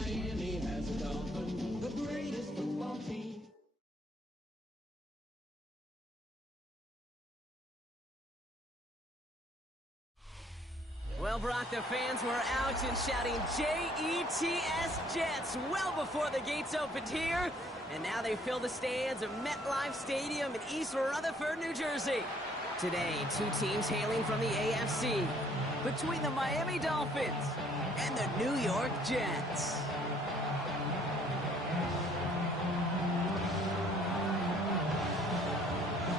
Miami has a Dolphin, the greatest football team. Well, Brock, the fans were out and shouting J-E-T-S Jets well before the gates opened here. And now they fill the stands of MetLife Stadium in East Rutherford, New Jersey. Today, two teams hailing from the AFC. Between the Miami Dolphins and the New York Jets.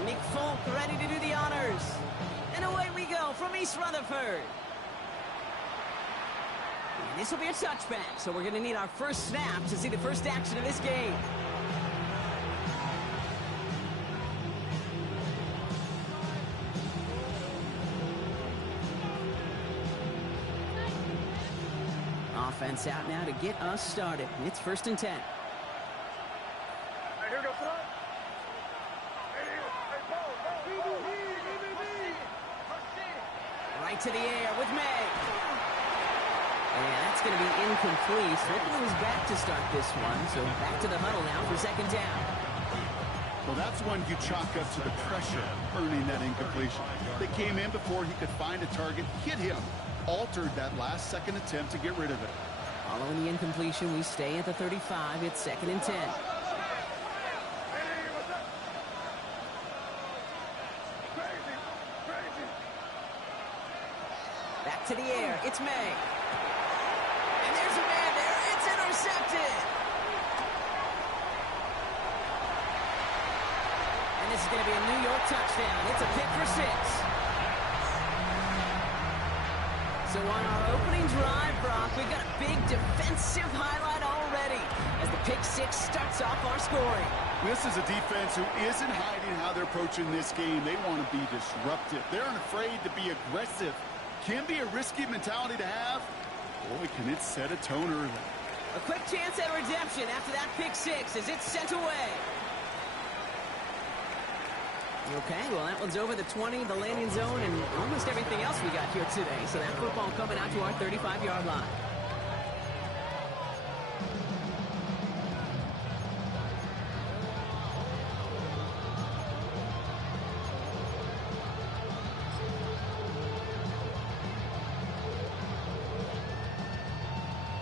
Nick Folk ready to do the honors. And away we go from East Rutherford. And this will be a touchback, so we're going to need our first snap to see the first action of this game. Offense out now to get us started. It's 1st and 10. Hey, here we go, front. Right to the air with May. And that's going to be incomplete. Flipping was back to start this one, so back to the huddle now for 2nd down. Well, that's one you chalk up to the pressure, earning that incompletion. They came in before he could find a target, hit him, altered that last second attempt to get rid of it. Following the incompletion, we stay at the 35. It's 2nd and 10. Back to the air. It's May. And there's a man there. It's intercepted. And this is going to be a New York touchdown. It's a pick for 6. So on our opening drive, Brock, we've got a big defensive highlight already as the pick 6 starts off our scoring. This is a defense who isn't hiding how they're approaching this game. They want to be disruptive. They aren't afraid to be aggressive. Can be a risky mentality to have. Boy, can it set a tone early. A quick chance at redemption after that pick 6 as it's sent away. Okay, well, that one's over the 20, the landing zone, and almost everything else we got here today. So that football coming out to our 35-yard line.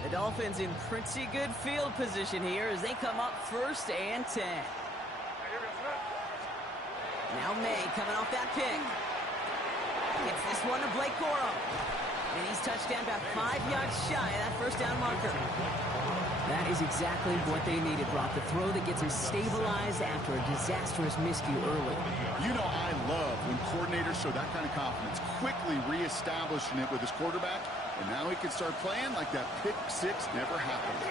The Dolphins in pretty good field position here as they come up 1st and 10. Now May coming off that pick. Gets this one to Blake Corum. And he's touched down about 5 yards shy of that 1st down marker. That is exactly what they needed, Brock. The throw that gets him stabilized after a disastrous miscue early. You know, I love when coordinators show that kind of confidence, quickly reestablishing it with his quarterback, and now he can start playing like that pick 6 never happened.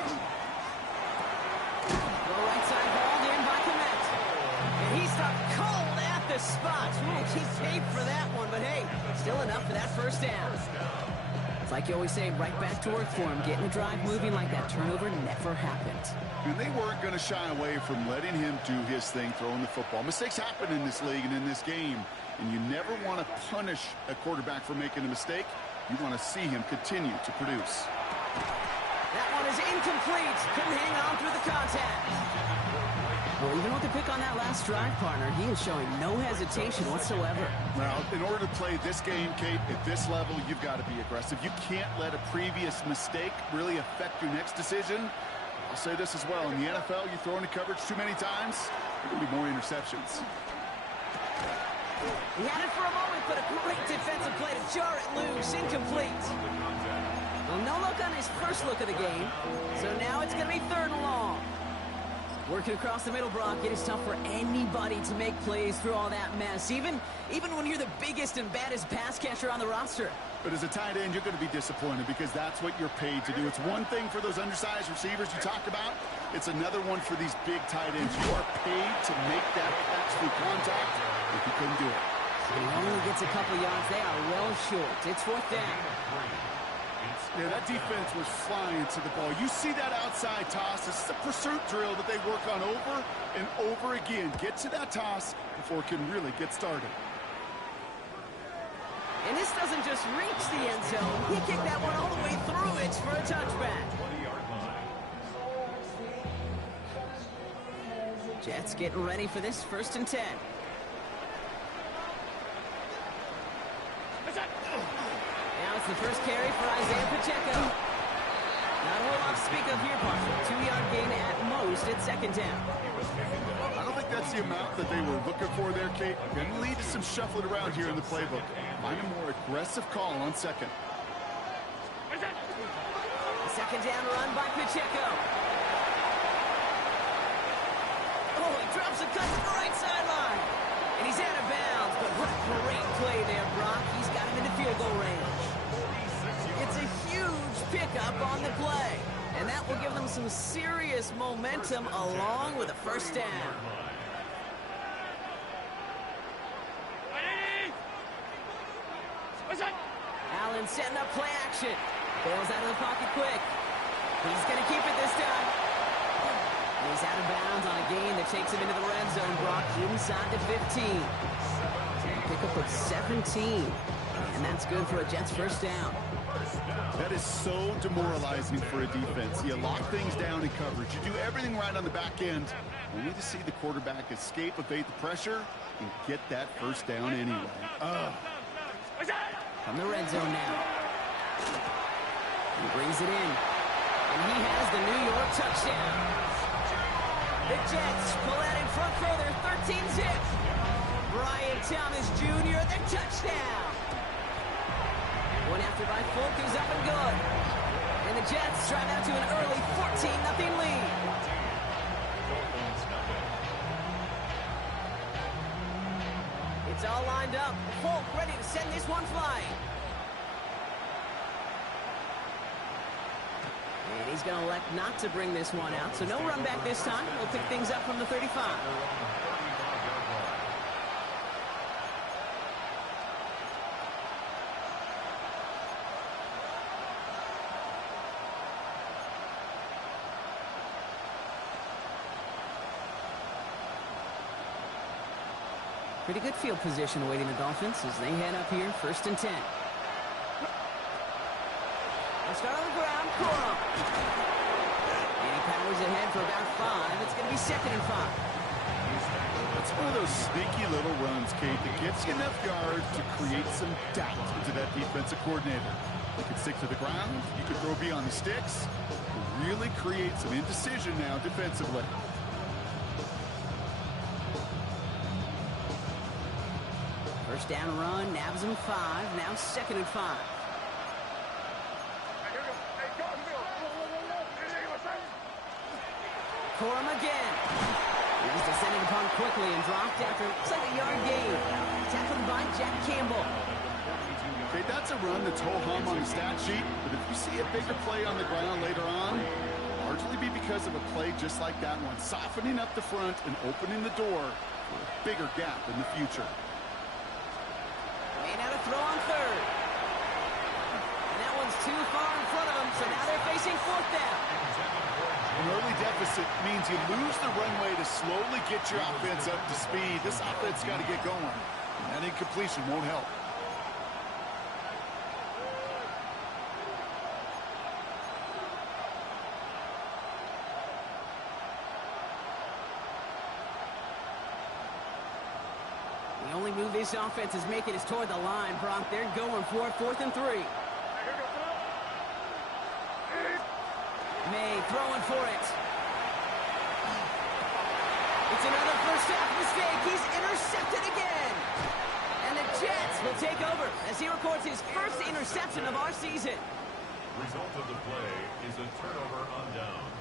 The right side hauled in by Komet. And he stopped cold at the spot. Ooh, he paid for that one, but hey, still enough for that 1st down. It's like you always say, right back to work for him. Getting the drive moving like that turnover never happened. And they weren't going to shy away from letting him do his thing, throwing the football. Mistakes happen in this league and in this game, and you never want to punish a quarterback for making a mistake. You want to see him continue to produce. That one is incomplete. Couldn't hang on through the contact. Well, even with the pick on that last drive, partner, he is showing no hesitation whatsoever. Well, in order to play this game, Kate, at this level, you've got to be aggressive. You can't let a previous mistake really affect your next decision. I'll say this as well. In the NFL, you throw into coverage too many times, there will be more interceptions. He had it for a moment, but a great defensive play to jar it loose. Incomplete. Well, no look on his first look of the game, so now it's going to be 3rd and long. Working across the middle, Brock, it is tough for anybody to make plays through all that mess, even when you're the biggest and baddest pass catcher on the roster. But as a tight end, you're going to be disappointed because that's what you're paid to do. It's one thing for those undersized receivers you talked about. It's another one for these big tight ends. You are paid to make that catch through contact if you couldn't do it. He only gets a couple yards. They are well short. It's 4th down. Yeah, that defense was flying to the ball. You see that outside toss. This is a pursuit drill that they work on over and over again. Get to that toss before it can really get started. And this doesn't just reach the end zone. He kicked that one all the way through it for a touchback. Jets getting ready for this 1st and 10. Now it's the first carry for Isaiah Pacheco. Not a whole lot to speak of here, partner. 2-yard gain at most at 2nd down. I don't think that's the amount that they were looking for there, Kate. Going to lead to some shuffling around here in the playbook. Find a more aggressive call on 2nd. The 2nd down run by Pacheco. Oh, he drops a cut to the right sideline. And he's out of bounds, but what a great play there, Brock. He's got him into field goal range. It's a huge pickup on the play, and that will give them some serious momentum along with a 1st down. Allen setting up play action. Bails out of the pocket quick. He's going to keep it this time. He's out of bounds on a gain that takes him into the red zone, Brock, inside the 15. Pickup of 17. And that's good for a Jets 1st down. That is so demoralizing for a defense. You lock things down in coverage. You do everything right on the back end, only to see the quarterback escape, evade the pressure, and get that 1st down anyway. From the red zone now. He brings it in. And he has the New York touchdown. The Jets pull out in front further, 13-zip. Brian Thomas Jr., the touchdown. One after by Folk is up and good. And the Jets drive out to an early 14-0 lead. It's all lined up. Folk ready to send this one flying. And he's going to elect not to bring this one out. So no run back this time. We'll pick things up from the 35. Pretty good field position awaiting the Dolphins as they head up here, 1st and 10. They'll start on the ground, Corum. And he powers ahead for about 5. It's going to be 2nd and 5. It's one of those sneaky little runs, Kate, that gets you enough yards to create some doubt into that defensive coordinator. You can stick to the ground, you can throw beyond the sticks, really create some indecision now defensively. First down run, nabs him 5, now 2nd and 5. Corum again. He's descended upon quickly and dropped after, looks like a yard gain. Tackled by Jack Campbell. Okay, that's a run that's ho-hum on the stat sheet, but if you see a bigger play on the ground later on, largely be because of a play just like that one, softening up the front and opening the door for a bigger gap in the future. May now to throw on 3rd. And that one's too far in front of him, so now they're facing 4th down. An early deficit means you lose the runway to slowly get your offense up to speed. This offense got to get going, and that incompletion won't help. The only move this offense is making is toward the line, Brock. They're going for it, 4th and 3. May throwing for it. It's another first half mistake. He's intercepted again. And the Jets will take over as he records his first interception of our season. Result of the play is a turnover on downs.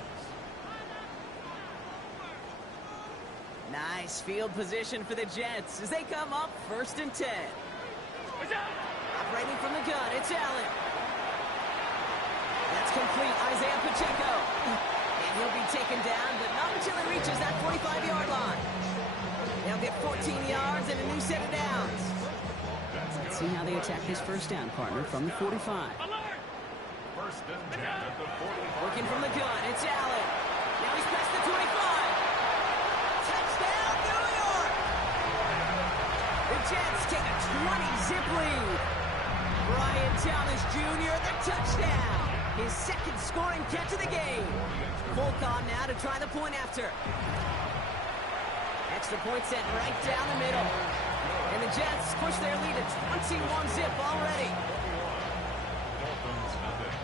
Nice field position for the Jets as they come up 1st and 10. Operating from the gun, it's Allen. That's complete, Isaiah Pacheco. And he'll be taken down, but not until he reaches that 45-yard line. They'll get 14 yards and a new set of downs. Let's see how they attack this first down, partner, from the 45. First and 10 at the 45. Working from the gun, it's Allen. Now he's past the 25. Touchdown, New York! The Jets take a 20-zip lead. Brian Thomas Jr., the touchdown. His 2nd scoring catch of the game. Folk on now to try the point after. quarterbacks. The point sent right down the middle. And the Jets push their lead to 21-zip already. Dolphins nothing.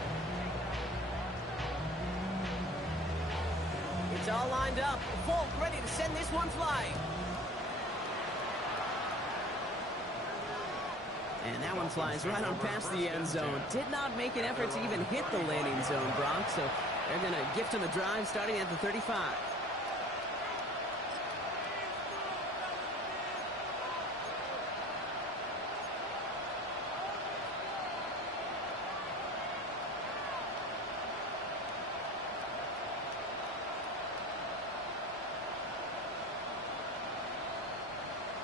It's all lined up. Folk ready to send this one flying. And that one flies right on past the end zone. Did not make an effort to even hit the landing zone, Brock. So they're going to gift him a drive starting at the 35.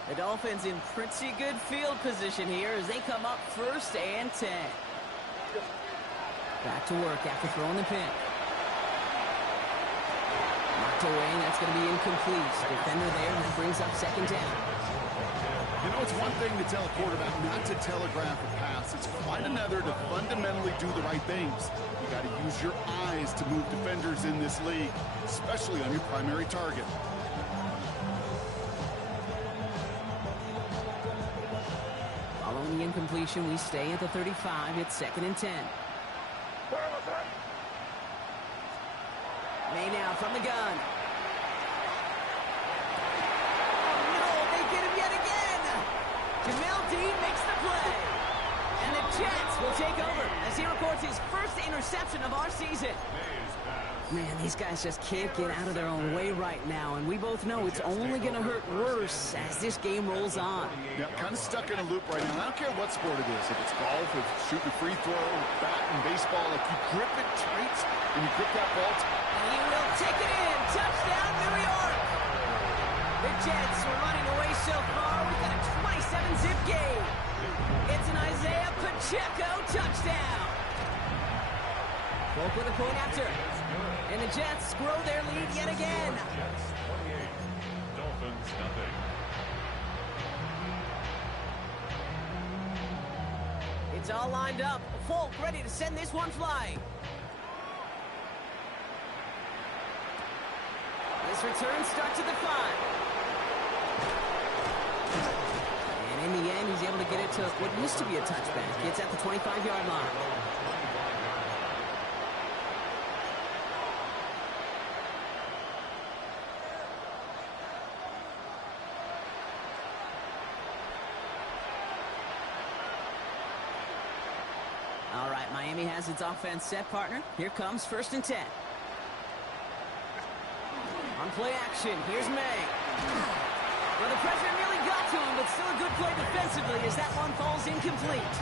The Dolphins in pretty good field position here as they come up 1st and 10. Back to work after throwing the pick. Knocked away, that's going to be incomplete. Defender there, and that brings up 2nd down. You know, it's one thing to tell a quarterback not to telegraph a pass. It's quite another to fundamentally do the right things. You got to use your eyes to move defenders in this league, especially on your primary target. Following the incompletion, we stay at the 35. It's 2nd and 10. May now from the gun. Oh, no, they get him yet again. Jamel Dean makes the play. And the Jets will take over as he records his first interception of our season. Man, these guys just can't get out of their own way right now, and we both know it's only going to hurt worse as this game rolls on. Yeah, kind of stuck in a loop right now. I don't care what sport it is. If it's golf, if it's shooting a free throw, bat and baseball, like you grip it tight and you grip that ball. And he will take it in. Touchdown, New York. The Jets were running away so far. We've got a 27-zip game. It's an Isaiah Pacheco touchdown. Folk with a point after. And the Jets grow their lead yet again. Jets 28, Dolphins nothing. It's all lined up. Folk ready to send this one flying. This return starts at the 5. And in the end, he's able to get it to what used to be a touchback. It's at the 25-yard line. All right, Miami has its offense set, partner. Here comes 1st and 10. On play action, here's May. Well, the pressure nearly got to him, but still a good play defensively as that one falls incomplete.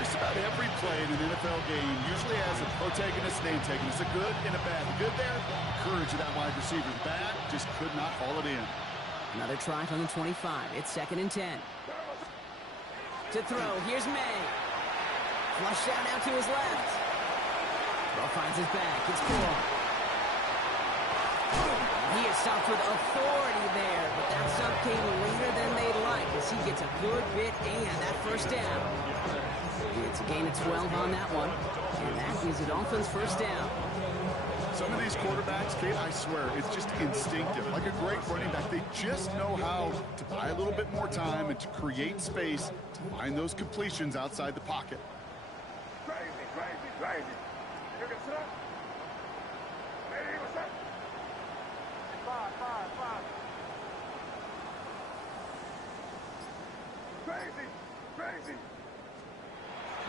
Just about every play in an NFL game usually has a protagonist name taken. It's a good and a bad. The good there, courage of that wide receiver. The bad, just could not haul it in. Another try from the 25. It's 2nd and 10. To throw, here's May. Flush out now to his left. Ball finds his back. It's cool. He is stopped with authority there, but that stop came later than they'd like as he gets a good bit and that 1st down. It's a gain of 12 on that one, and that is the Dolphins' 1st down. Some of these quarterbacks, Kate, I swear, it's just instinctive. Like a great running back, they just know how to buy a little bit more time and to create space to find those completions outside the pocket. Crazy. You can sit up. Lady, what's up? 5. Crazy.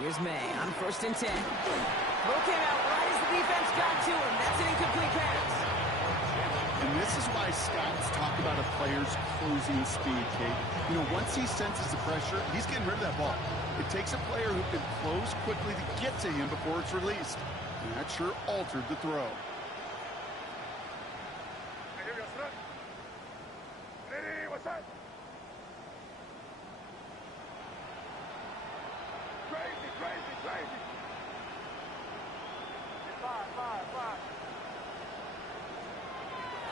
Here's May on 1st and 10. Throw came out right as the defense got to him. That's an incomplete pass. And this is why scouts talk about a player's closing speed, Kate. You know, once he senses the pressure, he's getting rid of that ball. It takes a player who can close quickly to get to him before it's released. And that sure altered the throw. Lady, what's up? Crazy. 5.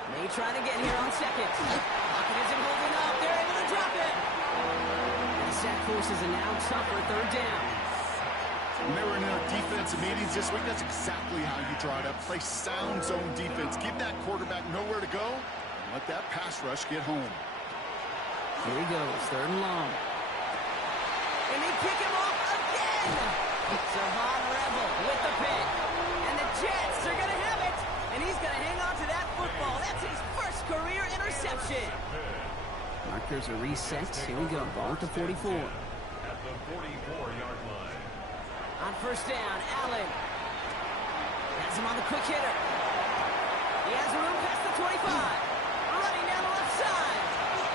May trying to get here on 2nd. Pocket isn't holding up. They're able to drop it. And the sack forces a now tougher 3rd down. When they were in our defensive meetings this week, that's exactly how you draw it up. Play sound zone defense. Give that quarterback nowhere to go. Let that pass rush get home. Here he goes, 3rd and long. And they pick him off again. Savon Rebel with the pick. And the Jets are going to have it. And he's going to hang on to that football. That's his first career interception. Markers are reset. Here we go. Ball at the 44. At the 44-yard line. On 1st down, Allen. Has him on the quick hitter. He has room past the 25. Running down the left side.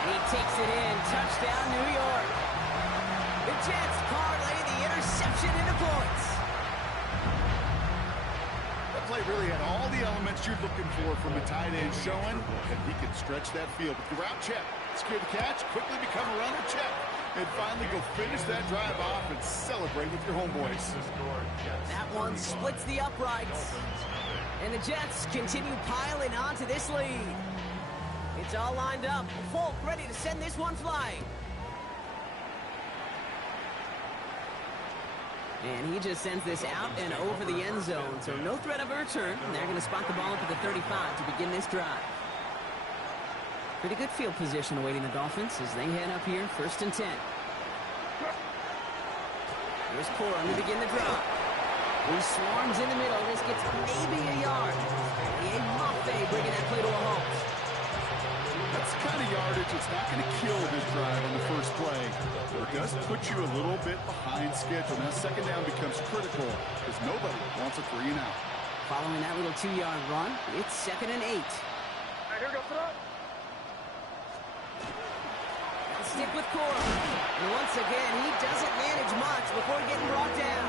And he takes it in. Touchdown, New York. The Jets parlay the interception into points. That play really had all the elements you're looking for from a tight end, showing that he can stretch that field. With the route check, secure the catch, quickly become a runner, check. And finally go finish that drive off and celebrate with your homeboys. That one splits the uprights. And the Jets continue piling on to this lead. It's all lined up. Folk ready to send this one flying. And he just sends this out and over the end zone. So no threat of a return. And they're going to spot the ball up at the 35 to begin this drive. Pretty good field position awaiting the Dolphins as they head up here, 1st and 10. Here's Corum to begin the drive. He swarms in the middle. This gets maybe a yard. A Mafe bringing that play to a halt. That's the kind of yardage that's not going to kill this drive on the first play. But it does put you a little bit behind schedule. Now 2nd down becomes critical because nobody wants a 3 and out. Following that little 2-yard run, it's 2nd and 8. Here we go, throw. Stick with Corum. And once again, he doesn't manage much before getting brought down.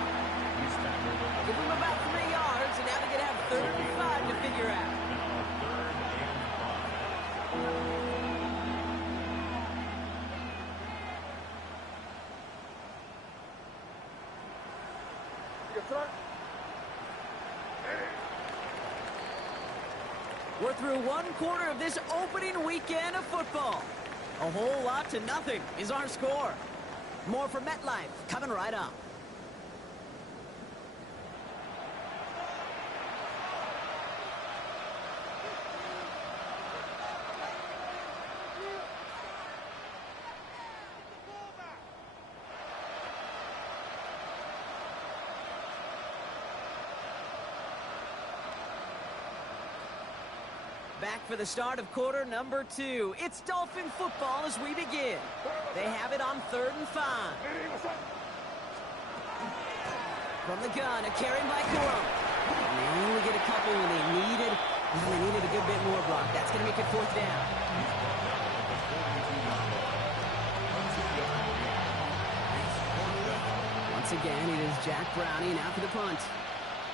Give him about 3 yards, and now they're going to have 3rd and 5 to figure out. We're through 1 quarter of this opening weekend of football. A whole lot to nothing is our score. More from MetLife coming right up. Back for the start of quarter number 2. It's Dolphin football as we begin. They have it on 3rd and 5. From the gun, a carry by Corum. And they only get a couple when they needed a good bit more block. That's going to make it 4th down. Once again, it is Jack Browning out for the punt.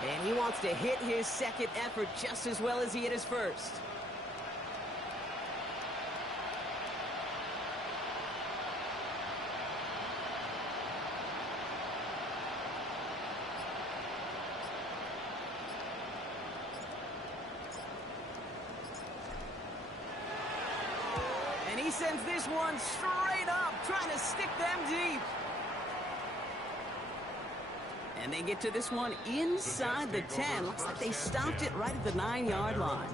And he wants to hit his 2nd effort just as well as he hit his 1st. And he sends this one straight up, trying to stick them deep. And they get to this one inside the 10. Looks like they stopped it right at the 9-yard line.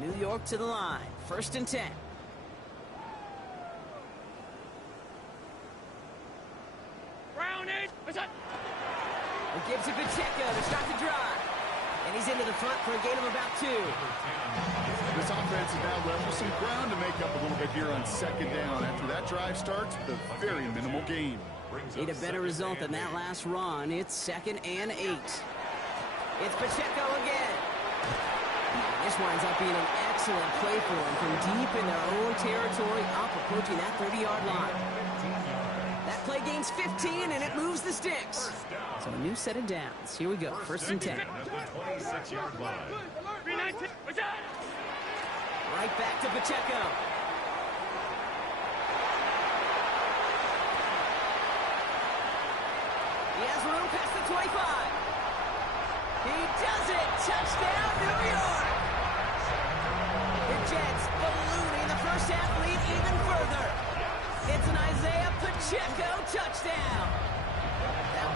New York to the line. 1st and 10. It gives it Pacheco to start the drive. And he's into the front for a gain of about 2. This offense is now left with some ground to make up a little bit here on 2nd down. After that drive starts, with a very minimal gain. Need a better result than that last run. It's 2nd and 8. It's Pacheco again. This winds up being an excellent play for him from deep in their own territory, up approaching that 30-yard line. That play gains 15, and it moves the sticks. So a new set of downs. Here we go, 1st and 10. Right back to Pacheco. He has room past the 25. He does it. Touchdown, New York. The Jets ballooning the first half lead even further. It's an Isaiah Pacheco touchdown. That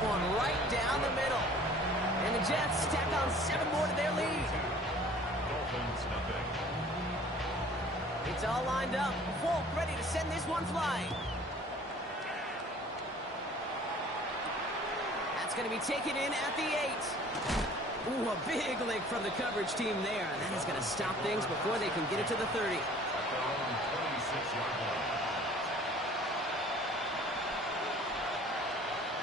Jets tack on 7 more to their lead. Dolphins nothing. It's all lined up. Folk ready to send this one flying. That's going to be taken in at the 8. Ooh, a big lick from the coverage team there. That is going to stop things before they can get it to the 30. At their own 26-yard line.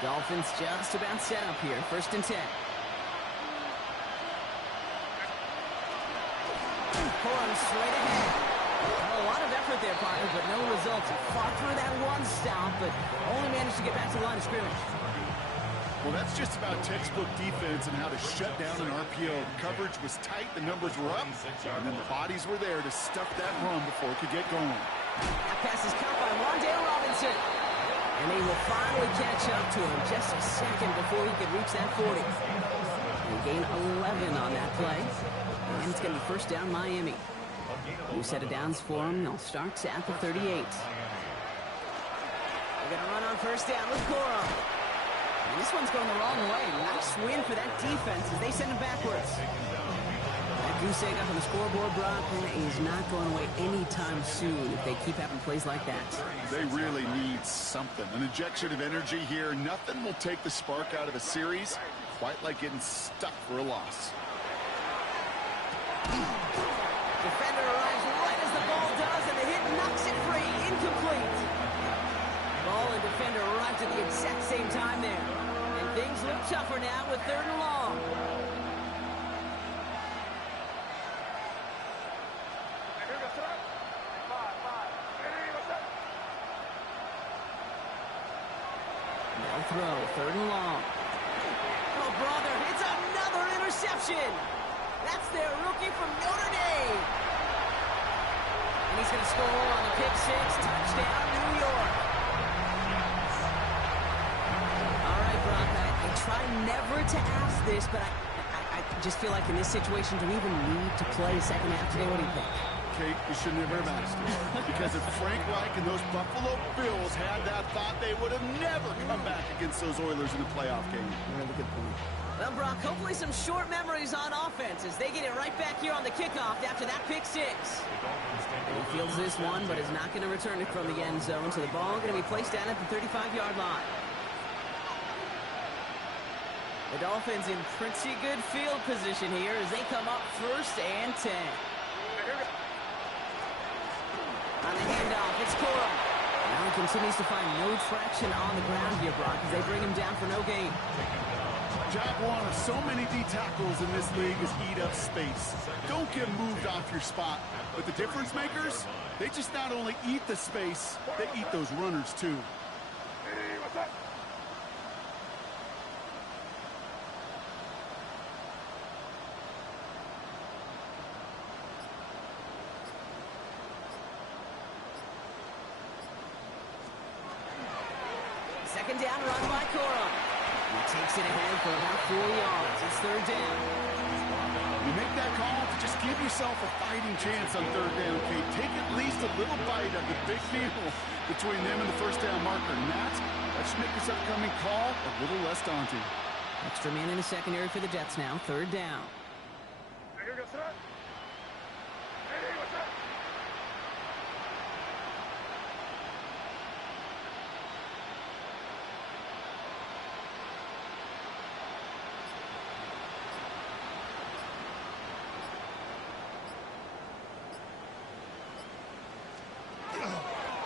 Dolphins just about set up here. 1st and 10. Corum straight ahead. Well, a lot of effort there, partner, but no results. He fought through that one stop, but only managed to get back to the line of scrimmage. Well, that's just about textbook defense and how to shut down an RPO. The coverage was tight, the numbers were up, and then the bodies were there to stuff that run before it could get going. That pass is caught by Wan'Dale Robinson. And they will finally catch up to him just a second before he could reach that 40. They gain 11 on that play. And it's going to be 1st down Miami. New set of downs for them. They'll start at the 38. They're going to run on 1st down with Corum. And this one's going the wrong way. Nice win for that defense as they send him backwards. That goose egg up on the scoreboard, Brock, is not going away anytime soon if they keep having plays like that. They really need something. An injection of energy here. Nothing will take the spark out of a series quite like getting stuck for a loss. Defender arrives right as the ball does, and the hit knocks it free. Incomplete. Ball and defender arrived at the exact same time there. And things look tougher now with 3rd and long. They'll throw 3rd and long. Oh, brother, it's another interception. That's their rookie from Notre Dame. And he's going to score on the pick 6. Touchdown, New York. All right, Brock, I try never to ask this, but I just feel like in this situation, do we even need to play second half today? What do you think? Kate, you should never have asked it. Because if Frank Reich and those Buffalo Bills had that thought, they would have never come back against those Oilers in a playoff game. Really good point. Well, Brock, hopefully some short memories on offense as they get it right back here on the kickoff after that pick 6. He fields this one, but is not going to return it from the end zone, so the ball going to be placed down at the 35-yard line. The Dolphins in pretty good field position here as they come up 1st and 10. On the handoff, it's Corum. Now he continues to find no traction on the ground here, Brock, as they bring him down for no gain. Job one of so many D tackles in this league is eat up space. Don't get moved off your spot. But the difference makers, they just not only eat the space, they eat those runners too. Second down run by Corum. He takes it ahead for about 4 yards. It's 3rd down. You make that call to just give yourself a fighting chance on 3rd down, Kate. Take at least a little bite of the big meal between them and the 1st down marker. And that should make this upcoming call a little less daunting. Extra man in the secondary for the Jets now. 3rd down.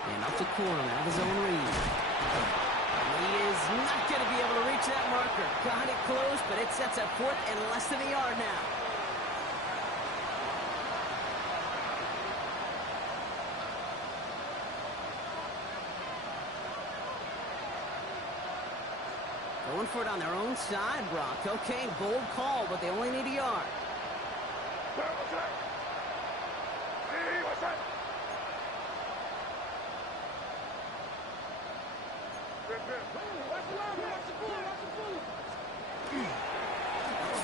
And up to Corum out of his own read. He is not going to be able to reach that marker. Got it close, but it sets up 4th and less than a yard now. Going for it on their own side, Brock. Okay, bold call, but they only need a yard.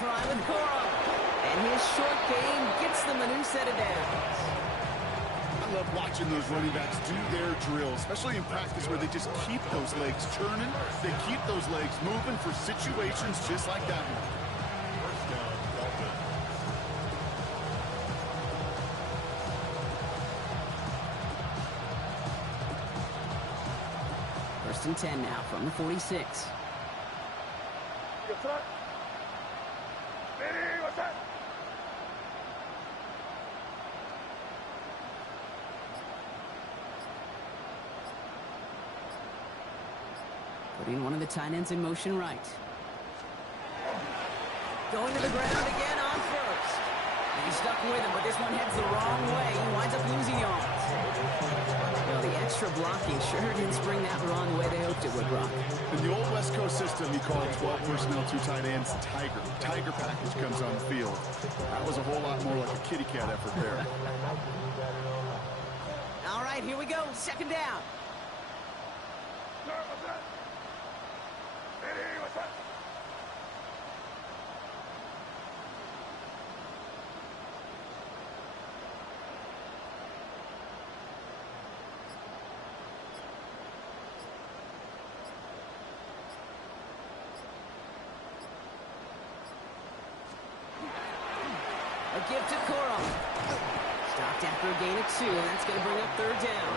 Try with Corum. And his short game gets them a new set of downs. I love watching those running backs do their drill, especially in practice where they just keep those legs churning. They keep those legs moving for situations just like that one. First and 10 now from the 46. Putting one of the tight ends in motion right. Going to the ground again on first. And he's stuck with him, but this one heads the wrong way. He winds up losing yards. Well, the extra blocking sure didn't spring that run the way they hoped it would, Brock. In the old West Coast system, you call 12 personnel, 2 tight ends, Tiger. Tiger package comes on the field. That was a whole lot more like a kitty cat effort there. All right, here we go. Second down. A give to Corum. Stopped after a gain of 2, and that's going to bring up third down.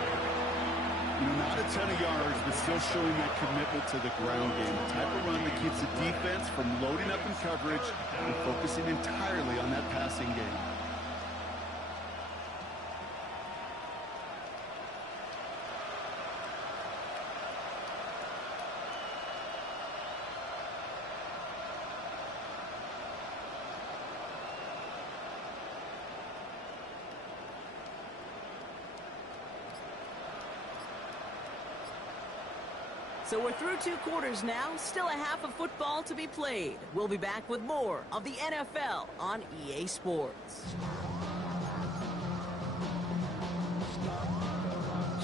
You know, not a ton of yards, but still showing that commitment to the ground game. The type of run that keeps the defense from loading up in coverage and focusing entirely on that passing game. So we're through 2 quarters now, still a half of football to be played. We'll be back with more of the NFL on EA Sports.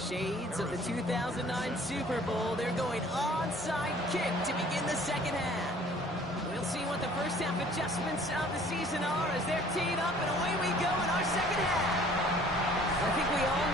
Shades of the 2009 Super Bowl, they're going onside kick to begin the second half. We'll see what the first half adjustments of the season are as they're teed up, and away we go in our second half. I think we all